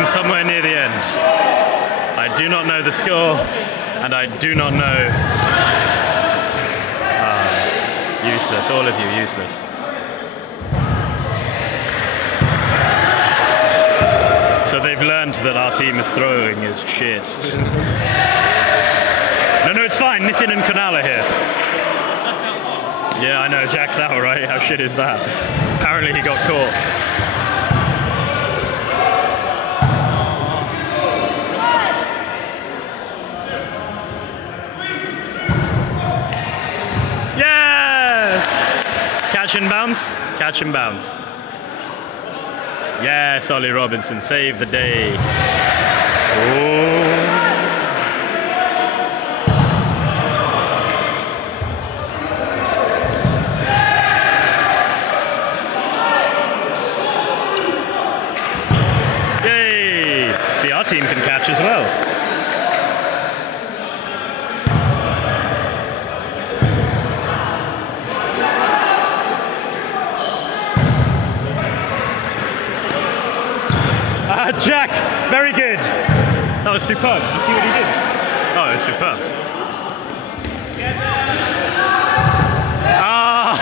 game somewhere near the end. I do not know the score, and I do not know... useless, all of you, useless. So they've learned that our team is throwing is shit. No, it's fine, Nithin and Kunal are here. Yeah, I know, Jack's out, right? How shit is that? Apparently he got caught. Catch and bounce, catch and bounce. Yes, Ollie Robinson, save the day. Oh. Yay! See, our team can catch as well. Jack, very good. That was superb. You see what he did? Oh, it was superb. Ah!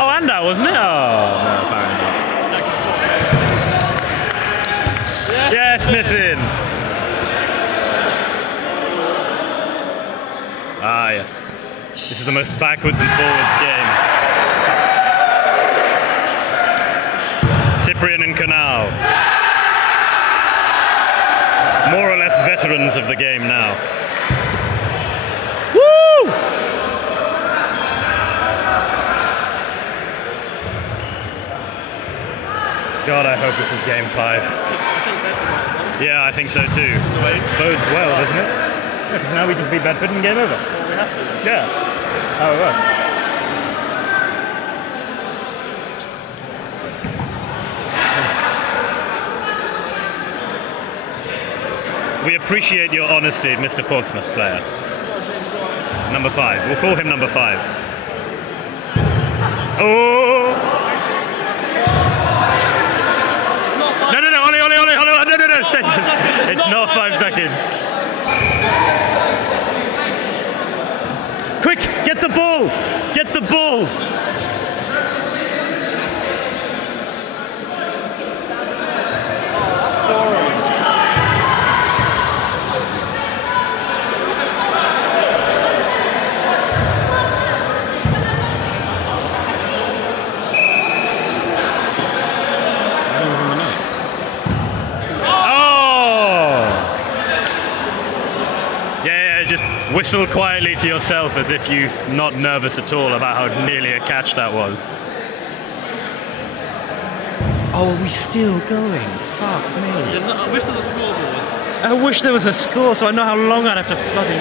Oh, and that wasn't it? Oh, no, apparently not. Yes, Nithin. Ah, yes. This is the most backwards and forwards game. Cyprian and Kunal. More or less veterans of the game now. Woo! God, I hope this is game 5. Yeah, I think so too. Bodes well, doesn't it? Yeah, because now we just beat Bedford and game over. Well, we have to. Yeah, that's how it works. We appreciate your honesty, Mr. Portsmouth player. Number 5. We'll call him number 5. Oh! No, Ollie, no, stay. It's not 5 seconds. Quick, get the ball! Get the ball! Just whistle quietly to yourself as if you're not nervous at all about how nearly a catch that was. Oh, are we still going? Fuck me. I wish there was a scoreboard. I wish there was a score so I know how long I'd have to bloody...